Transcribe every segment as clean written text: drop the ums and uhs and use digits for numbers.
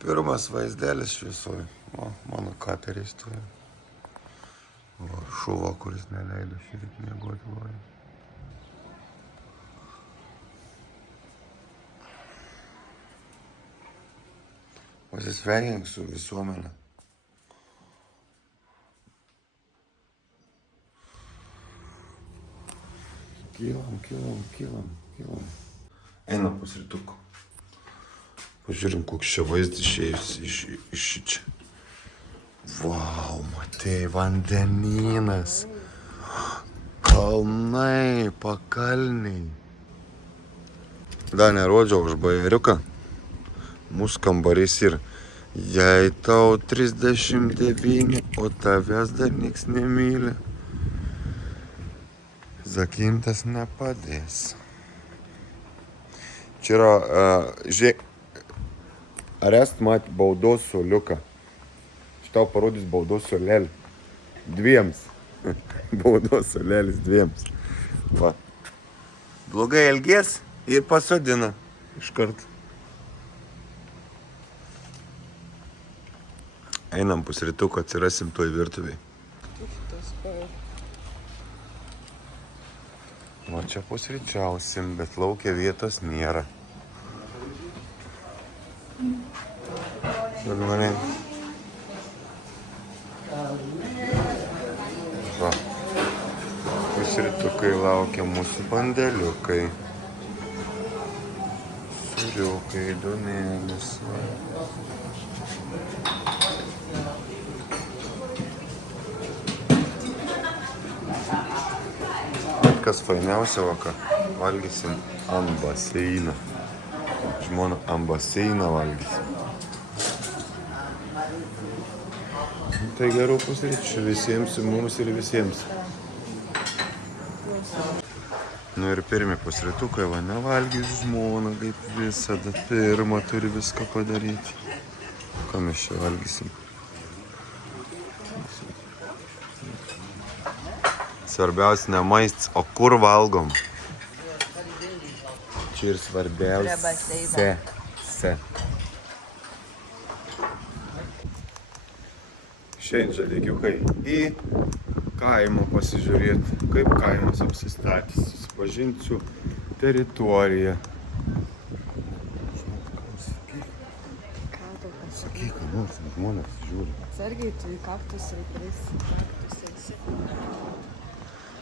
Pirmas vaizdelis šviesoj. O, mano kateriais tu. O, šuvo, kuris neleido šįryt miegoti loja. Pasisveikink su visuomenė. Kylam. Eina pusrytuku. Pažiūrim, koks čia vaizdas išėjus iš čia. Vau, matei, vandenynas. Kalnai, pakalniai. Da, nerodžiau už bajeriuką. Mūsų kambarys ir jei tau 39, o tavęs dar niks nemyli. Zakintas nepadės. Čia yra, žiūrėk, ar esi matę baudos suoliuką? Šitau parodys baudos suolelį. 2. Baudos suolelis 2. Va. Blogai elgies ir pasodina iškart. Einam pusrytuką, atsirasim toj virtuviai. O čia pusryčiausim, bet laukia vietos nėra. Good morning. Va. Pusrytukai laukia mūsų bandeliukai. Sūriukai, duonėlis. Kas fainiausia vakar, valgysim ant baseino. Žmona ant baseino valgysim. Tai gerų pusryčių visiems, mums ir visiems. Nu ir pirmi pusrytukai, va, nevalgys žmona, kaip visada. Pirma turi viską padaryti. Ką mes čia valgysim? Svarbiausia ne maistas, o kur valgom. Čia ir svarbiausia. Šiandien žalikiukai į kaimą pasižiūrėti, kaip kaimas apsistatys, susipažinti su teritorija. Sakyk, ką nors, žmonės žiūri. Atsargiai, tu į kaktus reikės.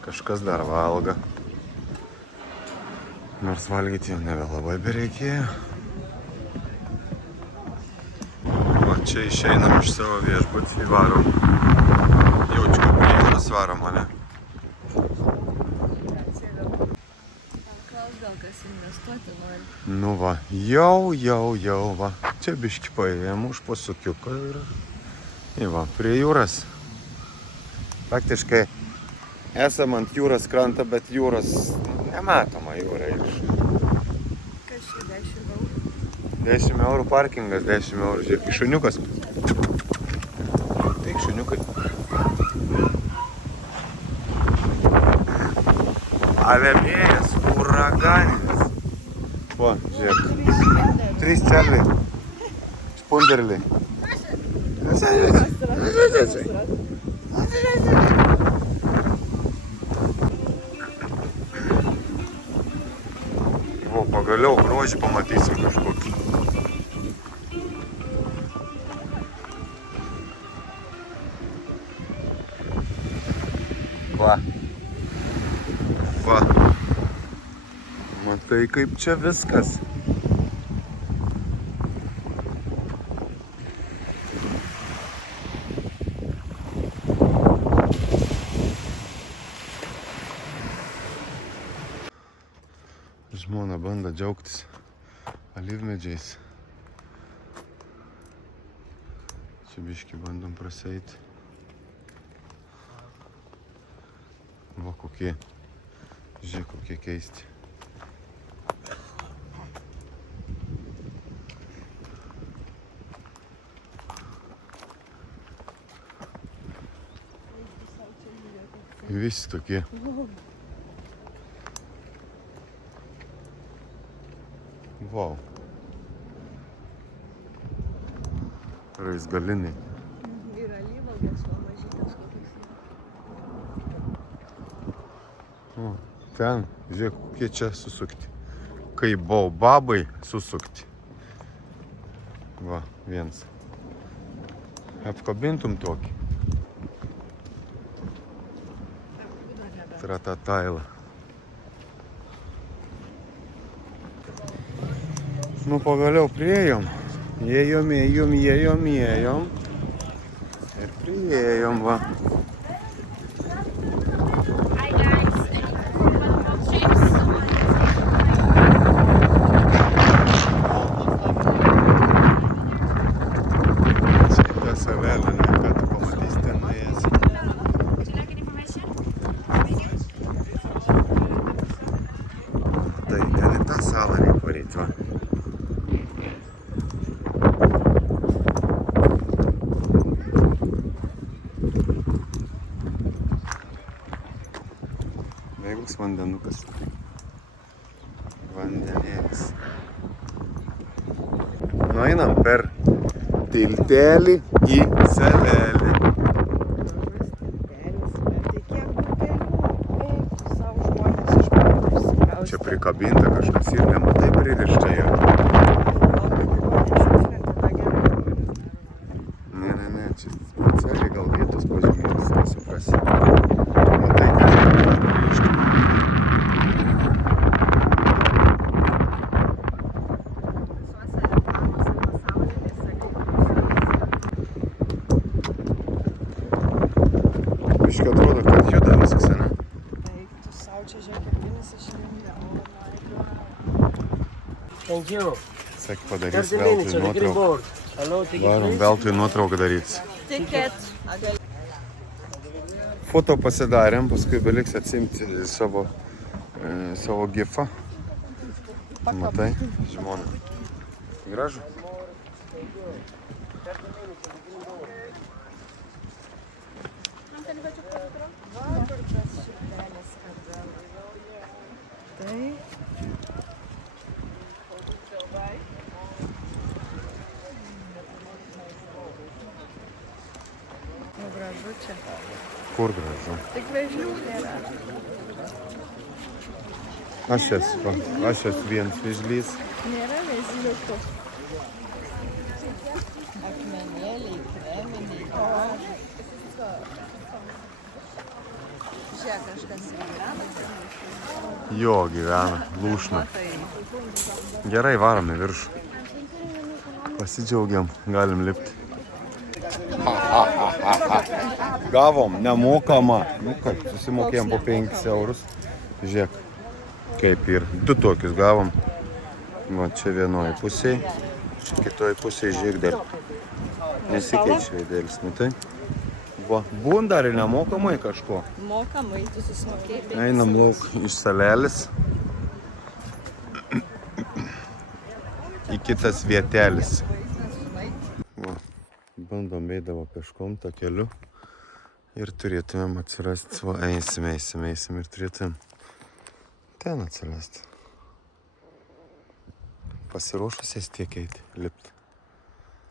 Kažkas dar valga. Nors valgyti jau nebelabai bereikėjo. Va čia išeinam iš savo viešbutį, varom. Jaučiu, kad prie jūros varom, ane? Klaus gal kas investuoti nori. Nu va, jau, va. Čia biški paėjom už pasukiuką ir va, prie jūros. Faktiškai esam ant jūros krantą, bet jūros nematoma jūra iš. Kas čia 10 eurų? 10 eurų parkingas, 10 eurų. Žiūrėk, šuniukas. Taip, šuniukai. Avėvėjas, uraganinis. O, žiūrėk. 3 čerliai. Spunderliai. O, pagaliau grožį pamatysim kažkokį. Va. Matai, kaip čia viskas. Žmona bando džiaugtis alyvmedžiais. Čia biškį bandom praseiti. Va kokie. Žiūrėk, kokie keisti. Visi tokie. Vau. Raizgaliniai. Ir alyvuogės, o mažytės kokios. O, ten, žiūrėk, kokie čia susukti. Kaip baobabai susukti. Va, vienas. Apkabintum tokį. Tratataila. Nu, pagaliau priėjom. Ėjom. Ir priėjom, va. Hi guys, chips. Čia salelė, ne, ką tu pamatysi ten nuėjęs. Would you like any information? Tai ten į tą salą reikia varyti, va. Veiks vandenukas. Vandenėlis. Nueinam per tiltelį į salelį. Čia prikabinta kažkas ir nematai pririšta jau. Ne, čia specialiai gal vietos pažymėtas, nesuprasi. Matai, kad pririšta. Biškai atrodo, kad juda viskas, ne? Thank you. Sak padarys 30 veltui minutes on the green nuotrauką. board. Hello, ticket Varom please. veltui nuotrauką daryti. Tiket. Foto pasidarėm, paskui beliks atsimti savo gifą. Matai, žmona. Gražu. Tai. Nu, gražu čia. Kur gražu. Tik vežlių nėra. Aš esu vienas vėžlys. Nėra vežliukų. Akmenėliai, kreminiai, gražūs. Žiūrėk, kažkas gyvena. Jo, gyvena, lūšna. Gerai, varom į viršų. Pasidžiaugiam, galim lipti. Gavom nemokamą. Nu kaip, susimokėjom po 5 eurus. Žiūrėk, kaip ir 2 tokius gavom. Va, čia vienoje pusėje, čia kitoje pusėje žiūrėk dar. Nesikeičia veidėlis, matai? Va, būn dar ir nemokamai kažko. Mokamai, tu susimokėjai. Einam lauk iš salelės. Į kitas vietelis. Va, bandom eidavo peškom tą keliu. Ir turėtumėm atsirasti. Va, eisim ir turėtumėm ten atsirasti. Pasiruošusiais tiek eiti, lipti.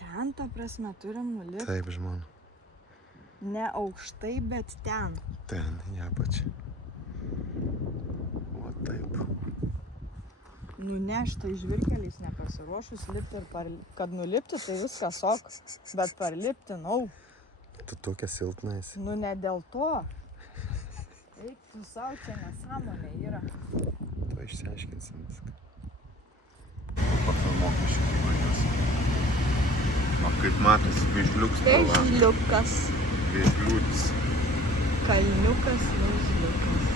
Ten, ta prasme, turim nulipti. Taip, žmona. Ne aukštai, bet ten. Ten, į apačią. O taip. Nunešta žvirkeliais nepasiruošus lipti ir kad nulipti, tai viskas ok. Bet parlipti, Tu tokia silpna esi. Nu ne dėl to. Eik tu savo, čia nesąmonė yra. To išsiaiškinsim viską. Pafilmuok iš šitą važiuos. O kaip matosi, vėžliuks spalva. Vežliukas. Vėžliuks. Kalniukas, vežliukas.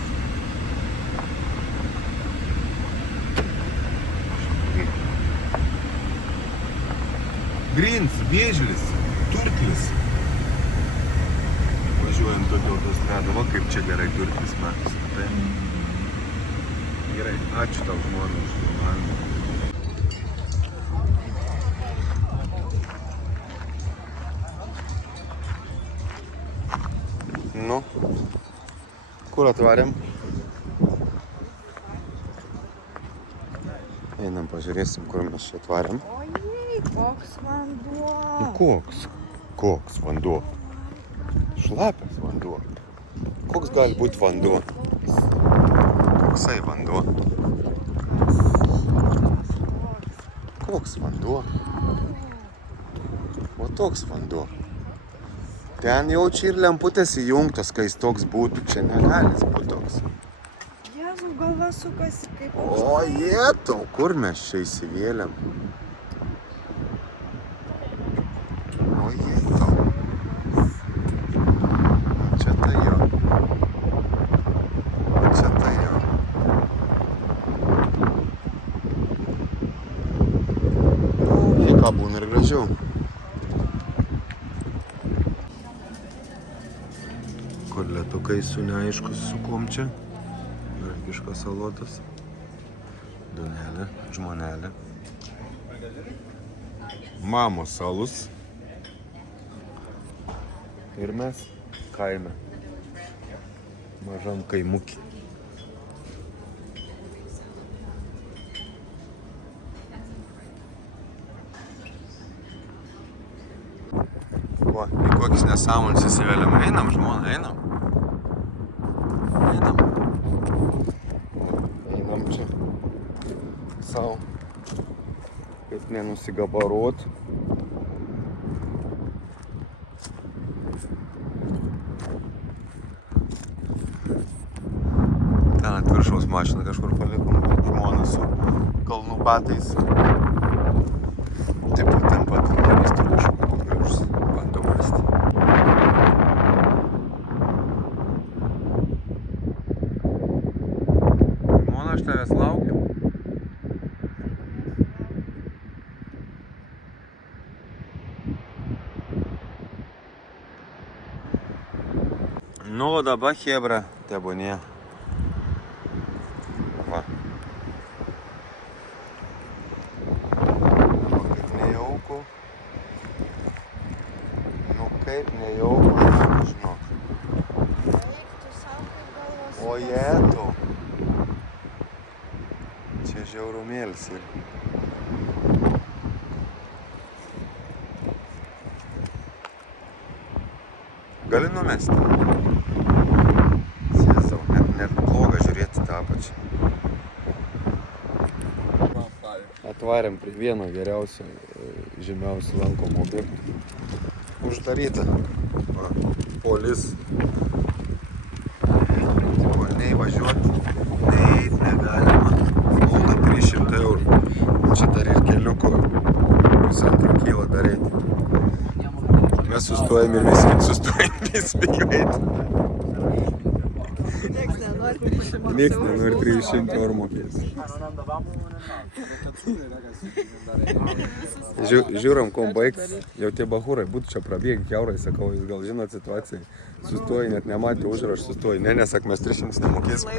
Grins, vėžlis, turklis. Važiuojam tokiu autostradą. Va kaip čia gerai turklis matosi. Tai? Gerai, ačiū tau žmona už filmavimą. Nu, kur atvarėm? Einam, pažiūrėsim, kur mes čia atvarėm. Ojei, koks vanduo. Nu koks vanduo? Šlapias vanduo. Koks gali būti vanduo? Koksai vanduo? Koks vanduo? O toks vanduo. Ten jau čia ir lemputės įjungtos, kai jis toks būtų. Čia negali jis būti toks. Jėzau, galva sukasi kaip... O jetau, kur mes čia įsivėlėm? O jetau. Čia tai jo. Čia tai jo. Jei ką būna ir gražiau. Kotletukai su neaiškus su kuom čia. Graikiškas salotas. Duonelė, žmonelė. Mamos alus. Ir mes kaime. Mažam kaimukį. Ko, į kokius nesąmonės įsivėlėm. Einam, žmona, einam. Einam čia savo, kaip nenusigabarot. Ten ant viršaus mašiną kažkur palikom žmoną su kalnų batais. Taip pat ten pat maisto kažkokio pagriaužus bandom rasti. Aš tavęs laukiu. Nu, o dabar chebra, tebūnie. Va. O kaip nejauku. Nu, kaip nejauku, žinok. O jetau. Čia žiaurumėlis ir. Gali numesti. Sėsau, net bloga žiūrėti tą apačią. Atvarėm prie vieno geriausių, žymiausių lankomų objektų. Uždaryta. Va, polis. Nei važiuoti, nei negalima. 300 eurų. Čia dar ir keliuko pusantro kilo dar eiti. Mes sustojam ir visi sustojam, vis bijo eiti. Nieks nenori 300 eurų. Nieks nenori 300 eurų mokės. Žiūram, kom baigs. Jau tie bahūrai būtų čia prabėgi kiaurai, sakau, jūs gal žinot situaciją. Sustoji, net nematė užrašą, sustoji. Ne, nesak, mes 300 nemokėsim.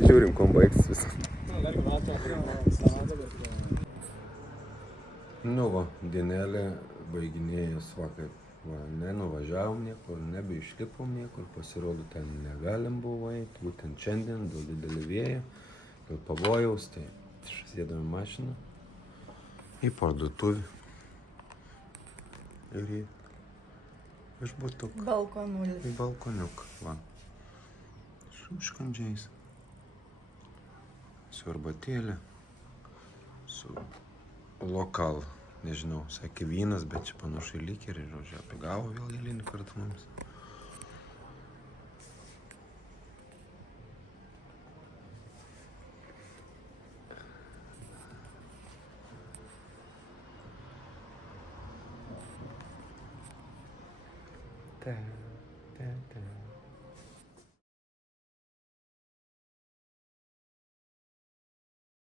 Žiūrim, kom baigsis visą. Nu va, dienelė baiginėjęs vakar. Va, nenuvažiavom niekur, nebeišlipom niekur, pasirodo ten negalim buvo eiti. Būtent šiandien, dėl didelį vėją, dėl pavojaus, tai sėdame mašiną į parduotuvį. Ir į išbutuką. Balkonulį. Į balkoniuką, va. Su užkandžiais. Su arbatėlė, su lokal, nežinau, sakė vynas, bet čia panašu į likerį, žodžiu, apigavo vėl eilinį kartą mums. Ta, ta, ta.